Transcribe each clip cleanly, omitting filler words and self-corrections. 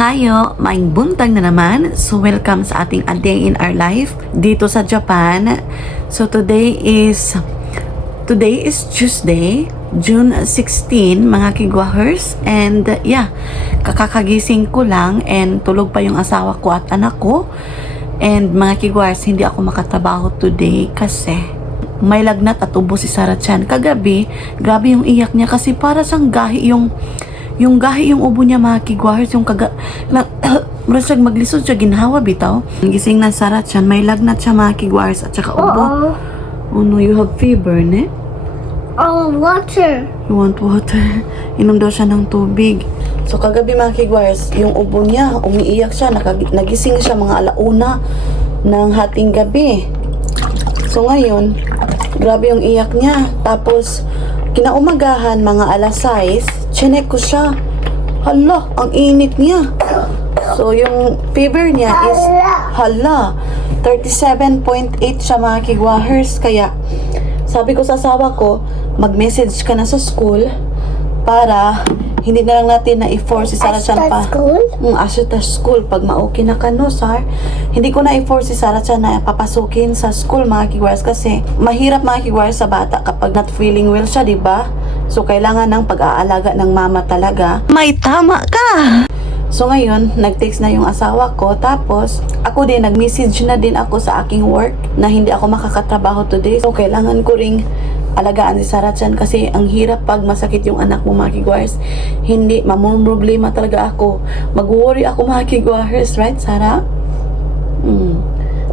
Ohayo, maing buntag na naman. So welcome sa ating A Day in Our Life dito sa Japan. So today is Tuesday, June 16, mga kigwahers. And kakakagising ko lang and tulog pa yung asawa ko at anak ko. And mga kigwahers, hindi ako makatrabaho today kasi may lagnat at ubo si Sarah Chan. Kagabi, grabe yung iyak niya kasi para sang gahi yung ubo niya, mga kigwahers, yung murasag maglisod siya, ginhawa bitaw. Gising na Sarah Chan, may lagnat siya, mga kigwahers, at saka ubo. Oh no, you have fever, ne? Water. You want water? Inom daw siya ng tubig. So kagabi, mga kigwahers, yung ubo niya, umiiyak siya, nagising siya mga alauna ng hating gabi. So ngayon, grabe yung iyak niya. Tapos, kinaumagahan, mga alas 6, chinek ko siya. Hala, ang init niya. So, yung fever niya is, 37.8 siya, mga kigwahers. Kaya, sabi ko sa asawa ko, mag-message ka na sa school para hindi na lang natin na-i-force si Sarah Chan pa. After school, pag ma-okay na ka, no, Sar? Hindi ko na-i-force si Sarah Chan na papasukin sa school, mga kigwars, kasi mahirap, mga kigwars, sa bata kapag not feeling well siya, diba? So, kailangan ng pag-aalaga ng mama talaga. May tama ka! So, ngayon, nag-text na yung asawa ko. Tapos, ako din, nag-message na din ako sa aking work na hindi ako makakatrabaho today. So, kailangan ko ring alagaan si Sarah Chan kasi ang hirap pag masakit yung anak mo, mga kigwahers. Hindi, mamumroblema talaga ako. Mag-worry ako, mga kigwahers, right, Sarah?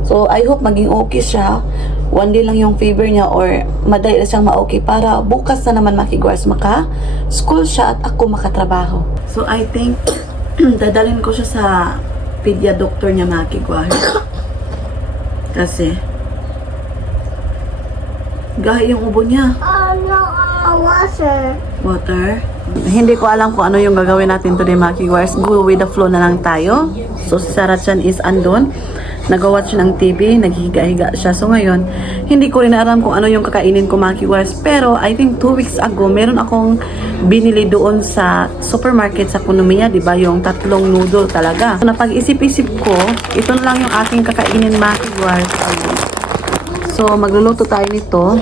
So, I hope maging okay siya. One day lang yung fever niya or madali na siyang ma-okay para bukas na naman, mga kigwahers, maka-school siya at ako makatrabaho. So, I think dadalhin ko siya sa pedia doctor niya, mga kigwahers. Kasi gahi yung ubo niya. Water. Hindi ko alam kung ano yung gagawin natin today, mga kigwahers. Go with the flow na lang tayo. So, si Sarah Chan is andon. Nag-watch ng TV, naghihiga-higa siya. So, ngayon, hindi ko rin alam kung ano yung kakainin ko, mga kigwahers. Pero, I think 2 weeks ago, meron akong binili doon sa supermarket sa Kunomiya, diba? Yung 3 noodle talaga. So, napag-isip-isip ko, ito na lang yung aking kakainin, mga kigwahers. So, magluluto tayo nito.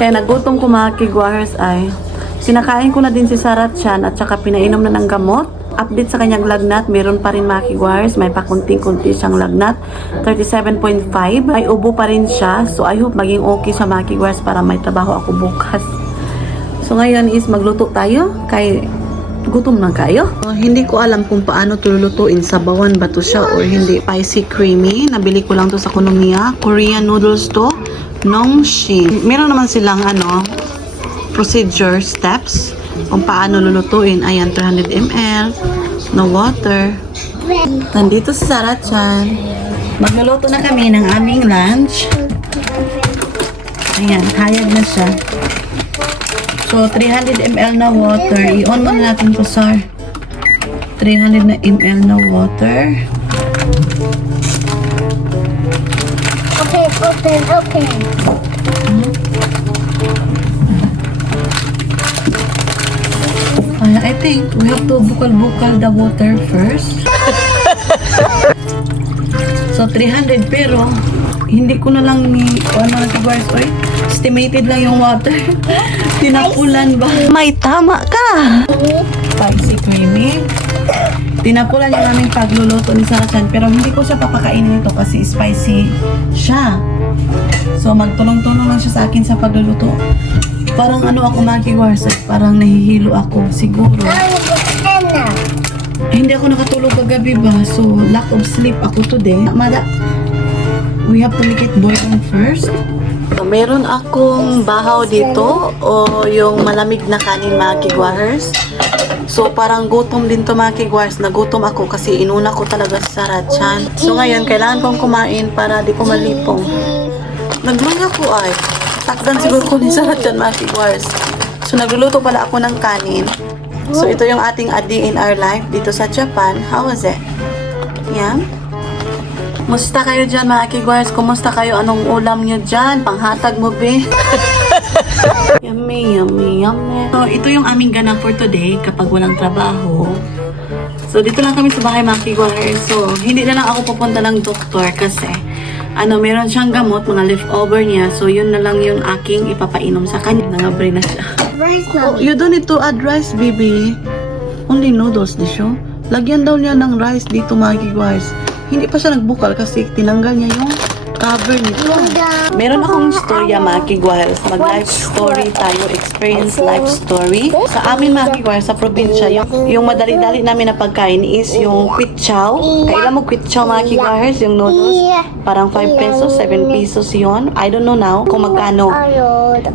Kaya nagutom ko, mga kigwahers, ay pinakain ko na din si Sarah Chan at saka pinainom na ng gamot. Update sa kanyang lagnat, meron pa rin, mga kigwahers. May pakunting-kunti siyang lagnat. 37.5. May ubo pa rin siya. So, I hope maging okay siya, mga kigwahers, para may trabaho ako bukas. So, ngayon is magluto tayo. Kay gutom na kayo. So, hindi ko alam kung paano ito lulutuin. Sabawan ba to siya or hindi. Spicy creamy. Nabili ko lang to sa Kunomiya. Korean noodles to. Nongshi. Meron naman silang procedure steps kung paano lulutuin. Ayan, 300 ml no water. Nandito si Sarah Chan. Magluluto na kami ng aming lunch. Ayan, hayag na siya. So, 300 ml na water. I-on muna natin to, Sar. 300 na ml na water. Okay. I think we have to bukal-bukal the water first. So, 300 pero hindi ko na lang estimated lang yung water. Tinapulan ba? May tama ka! Spicy creamy. Tinapulan yung aming pagluluto ni Sarah Chan pero hindi ko siya papakainin ito kasi spicy siya. So, magtulong-tulong lang siya sa akin sa pagluluto. Parang ako, mga kigwahers, parang nahihilo ako siguro. Hindi ako nakatulog kagabi ba? So, lack of sleep ako today. We have to make it boiling first. So, meron akong bahaw dito o yung malamig na kanin, mga kigwahers. So, parang gutom din to, mga kigwahers. Nagutom ako kasi inuna ko talaga sa Sarah Chan. So, ngayon, kailangan kong kumain para di ko malipong. Nagluya ko ay. Takdan siguro ko ni Sarah Chan, mga kigwahers. So, nagluluto pala ako ng kanin. So, ito yung ating A Day in Our Life dito sa Japan. How was it? Yan. Musta kayo dyan, mga kigwahers? Kumusta kayo? Anong ulam nyo dyan? Panghatag mo, be? Yummy. So, ito yung aming ganap for today kapag walang trabaho. So, dito lang kami sa bahay, mga kigwars. So, hindi na lang ako pupunta ng doktor kasi meron siyang gamot, mga leftover niya. So, yun na lang yung aking ipapainom sa kanya. Nangabre na siya. Rice Oh, mommy. you don't need to add rice, baby. Only noodles, di siya? Lagyan daw niya ng rice dito, mga kigwars. Hindi pa siya nagbukal kasi tinanggal niya yung cover nito. Meron akong storya, mga kigwars. Mag-life story tayo. Experience life story. Sa amin, mga kigwars, sa probinsya, yung madali-dali namin na pagkain is yung kwit chow. Kailan mo kwit chow, mga kigwars? Yung noodles. Parang 5 pesos, 7 pesos yon. I don't know now kung magkano.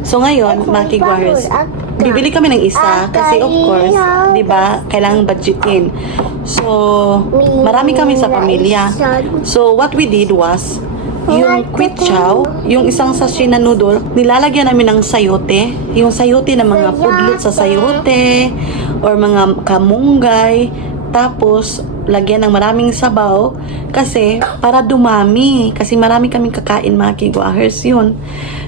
So ngayon, mga kigwars, bibili kami ng isa kasi of course, 'di ba, kailangang budgetin. So, marami kami sa pamilya. So, what we did was yung kwit chow, yung isang sachet na noodle, nilalagyan namin ng sayote. Yung sayote na mga pudlot sa sayote or mga kamunggay. Tapos, lagyan ng maraming sabaw kasi para dumami. Kasi marami kaming kakain, mga kigwahers. Yun,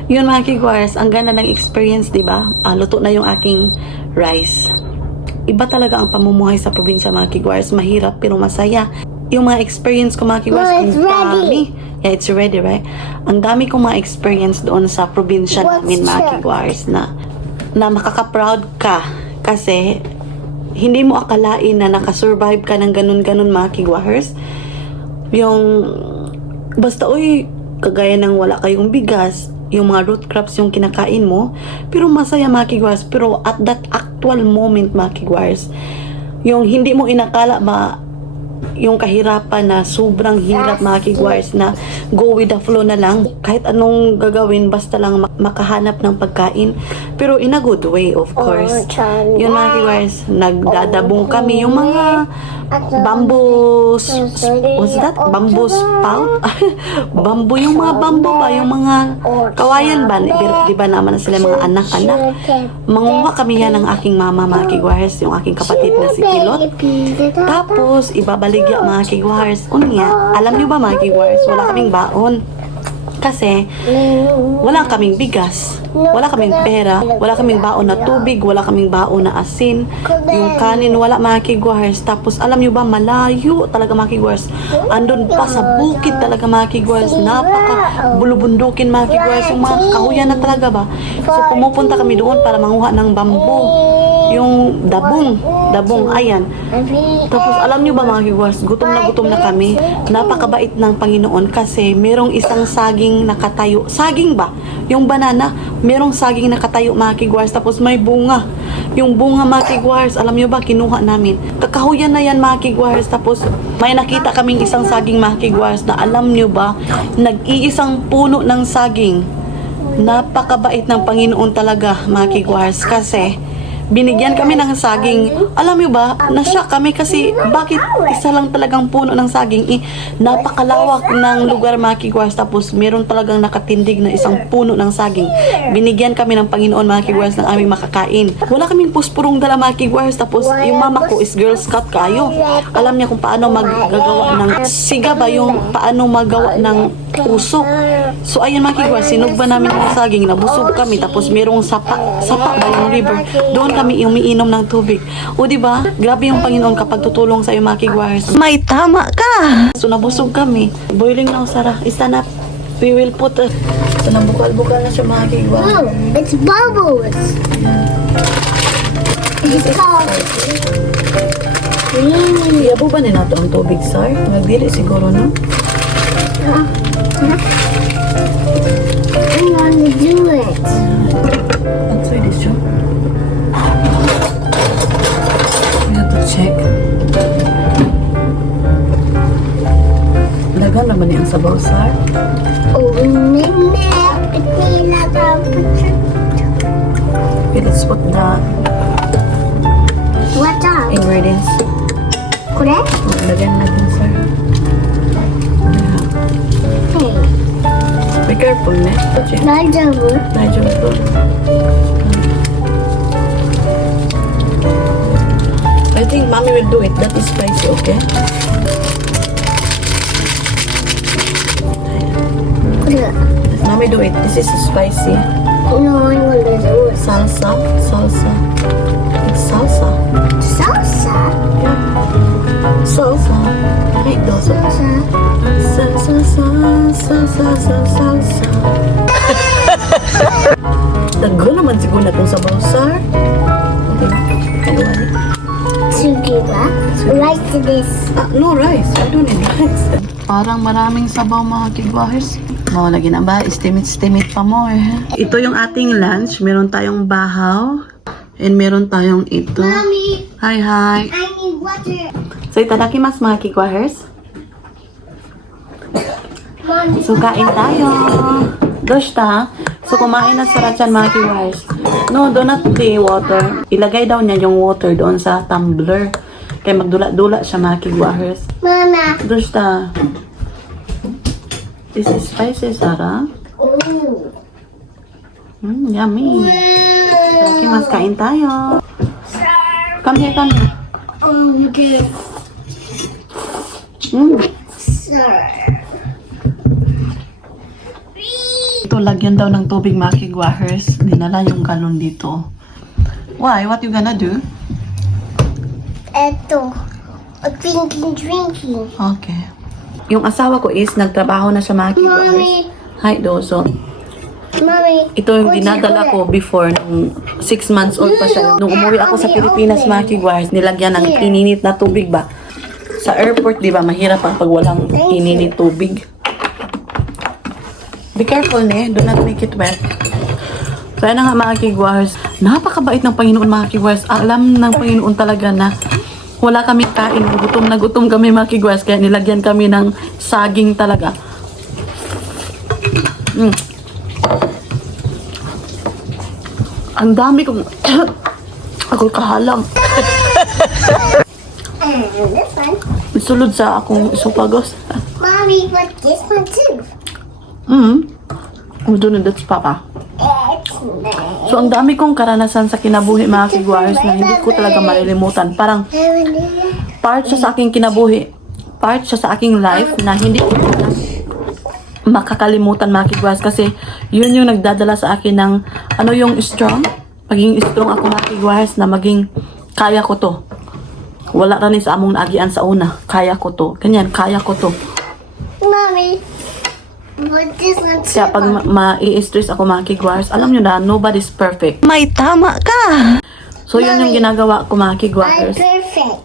mga kigwahers, ang ganda ng experience, di ba? Luto na yung aking rice. Iba talaga ang pamumuhay sa probinsya, mga kigwahers. Mahirap pero masaya. Yung mga experience ko, mga kigwahers, No, it's ang ready. dami. Yeah, it's ready, right? Ang dami kong mga experience doon sa probinsya What's namin, mga check? kigwahers, na makaka-proud ka kasi hindi mo akalain na nakasurvive ka ng ganun-ganun, mga kigwahers. Yung basta kagaya ng wala kayong bigas, yung mga root crops yung kinakain mo, pero masaya, mga kigwahers. Pero at that actual moment, mga kigwahers, yung hindi mo inakala ba yung kahirapan na sobrang hirap, mga kigwahers, na go with the flow na lang kahit anong gagawin basta lang makahanap ng pagkain, pero in a good way, of course. Yun, mga kigwahers, nagdadabong kami yung mga bamboo, what's that? Bamboo spout? Bamboo, yung mga bamboo ba? Yung mga kawayan ba? Di ba naman sila mga anak-anak? Manguha kami yan ng aking mama, mga kigwahers, yung aking kapatid na si Kilot. Tapos, ibabaligya, mga kigwahers. Unya, alam niyo ba, mga kigwahers, wala kaming baon. Kasi, wala kaming bigas, wala kaming pera, wala kaming baon na tubig, wala kaming baon na asin, yung kanin, wala, mga kigwahers. Tapos, alam nyo ba, malayo talaga, mga kigwahers. Andun pa sa bukid talaga, mga kigwahers. Napaka bulubundukin, mga kigwahers. Yung mga kahuyan na talaga ba. So, pumupunta kami doon para manguha ng bamboo. Yung dabong, ayan. Tapos, alam nyo ba, mga kigwahers, gutom na kami. Napakabait ng Panginoon kasi merong isang saging nakatayo. Saging ba? Yung banana, merong saging nakatayo, mga kigwahers. Tapos may bunga. Yung bunga, mga kigwahers, alam nyo ba, kinuha namin. Kakahuyan na yan, mga kigwahers. Tapos may nakita kaming isang saging, mga kigwahers, na alam nyo ba, nag-iisang puno ng saging. Napakabait ng Panginoon talaga, mga kigwahers, kasi binigyan kami ng saging. Alam mo ba, nasya kami kasi bakit isa lang talagang puno ng saging? Napakalawak ng lugar, mga kigwahers. Tapos meron talagang nakatindig na isang puno ng saging. Binigyan kami ng Panginoon, mga kigwahers, ng aming makakain. Wala kaming puspurong dala, mga kigwahers. Tapos yung mama ko is Girl Scout kayo. Alam niya kung paano maggagawa ng siga ba, yung paano magawa ng usok. So ayan, mga kigwahers, sinugba namin ng saging, nabusog kami. Tapos merong sapa ba yung river. Doon kami umiinom ng tubig. O diba, grabe yung Panginoon kapag tutulong sa iyo, mga kigwahers. May tama ka! So nabusog kami. Boiling now, Sarah. Stand up. We will put so nabukal-bukal na siya, mga kigwahers. Oh, it's bubbles. It's called Iyabo ba nila ito ang tubig, Sar? Nagdili siguro, no? I want to do it. Let's try this, Joe. We have to check. Lagan naman niya ang sabaw, Sar. Oh, Okay, let's put the what's up? ingredients. Correct? Lagyan natin, Sar. Hey, Be careful, ne? Check. Najabu. Medyo ito. I think mommy will do it. That is spicy, okay? Mommy do it. This is spicy. No, I want to do it. Salsa. It's salsa. Salsa? Yeah. Hi, doso. Sa, sa, sa, sa, sa, sa, sa, sa. Tago naman siguro na itong sabaw, sir. Okay. Sugi ba? Rice to this. No rice. I don't need rice. Parang maraming sabaw mga kigwahers. Mo, lagi na ba? Estimate pa mo eh. Ito yung ating lunch. Meron tayong bahaw. And meron tayong ito. Mommy, Hi, hi. I need water. So, itadakimasu mga kigwahers. Mommy, So, kain tayo. Doshta. So, kumain na sa Ratchan mga kigwahers. No, do not the water. Ilagay daw niya yung water doon sa tumbler. Kaya magdula-dula siya mga kigwahers. Mama. Doshta. This is spicy, Sarah. Ooh. Yummy. Okay, mas kain tayo. Come here, come here. Okay. Sir. Ito, lagyan daw ng tubig mga kigwahers. Dinala yung galon dito. Why? What you gonna do? Eto. Drinking. Okay. Yung asawa ko is nagtrabaho na siya mga kigwahers. Mommy. Hi, Doso. Mommy. Ito yung dinadala ko before nung 6 months old pa siya. Nung umuwi ako sa Pilipinas mga kigwahers, nilagyan ng ininit na tubig ba? Sa airport, di ba, mahirap ang pag walang ininit tubig. Be careful, ne? Do not make it wet. Kaya na nga mga kigwahers, napakabait ng Panginoon mga kigwahers. Alam ng Panginoon talaga na wala kami kain. Gutom na gutom kami mga kigwahers. Kaya nilagyan kami ng saging talaga. Ang dami kong ako kahalang. This one. Sulod sa akong isopagos. Mommy, but this one too. I don't know, that's Papa. It's nice. So, ang dami kong karanasan sa kinabuhi mga kigwahers na hindi ko talaga malilimutan. Parang part siya sa aking kinabuhi. Part siya sa aking life na hindi ko na makakalimutan mga kigwahers. Kasi yun yung nagdadala sa akin ng ano yung strong. Maging strong ako mga kigwahers na maging kaya ko to. Wala rin sa among naagian sa una. Kaya ko to. Ganyan, kaya ko to. Mommy, but this one too. Kaya pag ma-i-stress ako mga kigwahers, alam nyo na, nobody's perfect. May tama ka! So, yun yung ginagawa ko mga I'm kigwahers. perfect.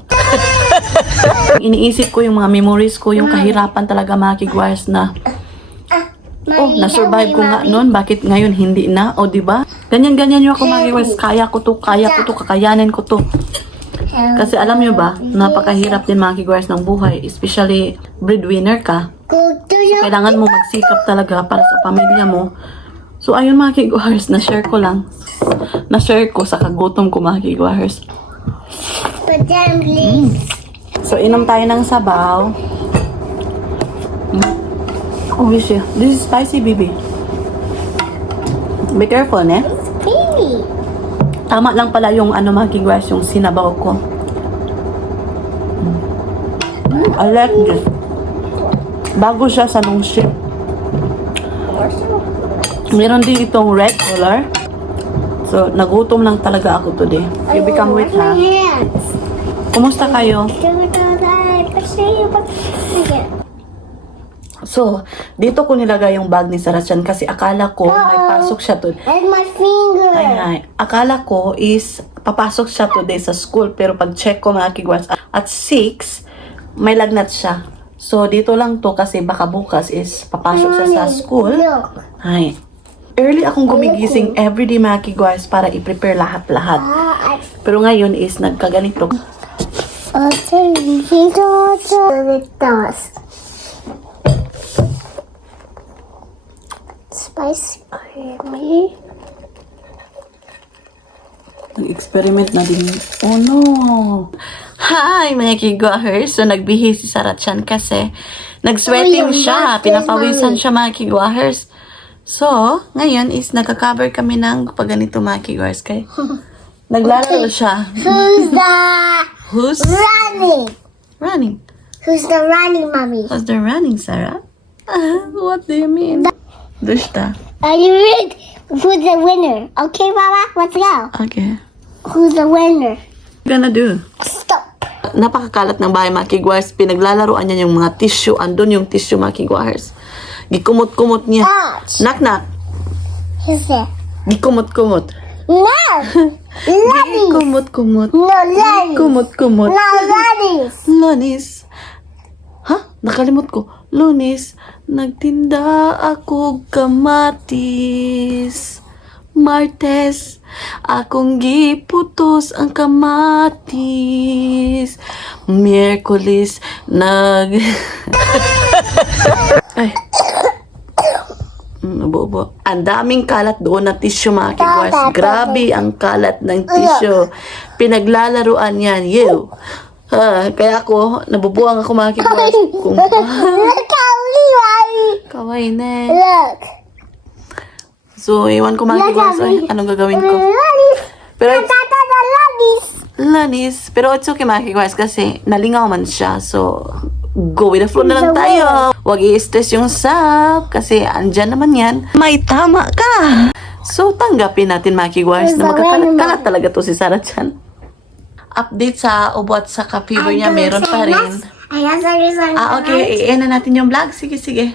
Iniisip ko yung mga memories ko, yung kahirapan talaga mga kigwahers na, oh, Mommy, na-survive ko nga Mommy. noon, bakit ngayon hindi na? O, diba? Ganyan-ganyan yung ako mga kigwahers, kaya ko to, kakayanin ko to. Kasi alam nyo ba, napakahirap din mga kigwahers ng buhay, especially breadwinner ka. Go to your Kailangan mo magsikap talaga para sa pamilya mo. So, ayun mga kigwahers, na-share ko lang. Na-share ko sa kagutom ko mga kigwahers. but then please. So, inom tayo ng sabaw. Oh, this is spicy, baby. Be careful, ne? Baby. Tama lang pala yung ano mga kigwahers, yung sinabaw ko. I like this. Bago siya sa nung ship. Meron din itong red color. So, nagutom lang talaga ako today. You become with my ha. hands. Kumusta kayo? So, dito ko nilagay yung bag ni Sarachan kasi akala ko may pasok siya today. And my finger. Ay. Akala ko is papasok siya today sa school pero pag check ko mga kigwahers at 6, may lagnat siya. So, dito lang to kasi baka bukas is papasok siya sa school. Look. Ay. Early akong gumigising everyday mga kigwahers para i-prepare lahat-lahat. Pero ngayon is nagkaganito. Spicy creamy. Nag-experiment na din. Oh no! Hi mga kigwahers! So nagbihis si Sarachan kasi nag-sweating Oh, yung siya. bath, Pinapawisan mommy. siya mga kigwahers. So, ngayon is nagka-cover kami ng pag ganito mga kigwahers. Kay naglalaro siya. Who's the Who's running? running? Who's the running, mommy? Who's the running, Sarah? What do you mean? Dushta. Are you ready? Who's the winner? Okay, Mama, let's go. Okay. Who's the winner? What gonna do? Stop. napakakalat ng bahay, mga kigwars. Pinaglalaroan niya yung mga tissue. Andun yung tissue, mga kigwars. Gikumot-kumot niya. Ouch. Nak-nak. Who's that? Gikumot-kumot. No! Ladies! Gikumot-kumot. No, ladies! Kumot-kumot. No, ladies! Lunes. Ha? Nakalimot ko. Lunes, nagtinda ako kamatis. Martes, akong giputos ang kamatis. Miyerkules, Ay. Nabubo. Ang daming kalat doon na tissue, mga kigwars. Grabe ang kalat ng tissue. Pinaglalaruan yan. Ew. Kaya ako, nabubuang ako, mga kigwars. Kung Look how we kaway na. Look. So, iwan ko, mga kigwars. Ay, anong gagawin ko? Ladies! Pero, Tata, ladies! Lanis. Pero it's okay, mga kigwars, kasi nalingaw man siya. So, go with the flow na lang tayo. Huwag i-stress yung sap, kasi andyan naman yan. May tama ka! So, tanggapin natin, mga kigwars, na magkakalat-kalat talaga to si Sarah Chan. Update sa ubo at sa ka-fever niya, meron pa rin. Okay, i-end na natin yung vlog. Sige, sige.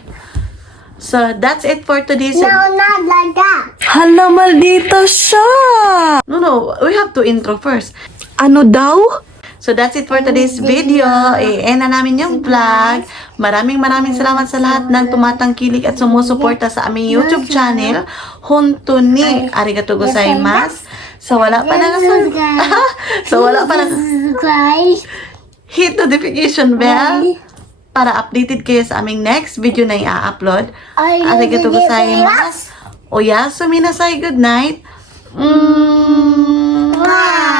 So, that's it for today. So, No, not like that. hala, maldita siya! No, we have to intro first. Ano daw? So, that's it for today's video. I-end na namin yung vlog. Maraming salamat sa lahat ng tumatangkilik at sumusuporta sa aming YouTube channel. Honto ni arigatou gozaimasu. Sa wala pa na Subscribe. hit notification bell para updated kayo sa aming next video na i-upload. Arigatou gozaimasu. Oyasumi nasai, good night. Mwah!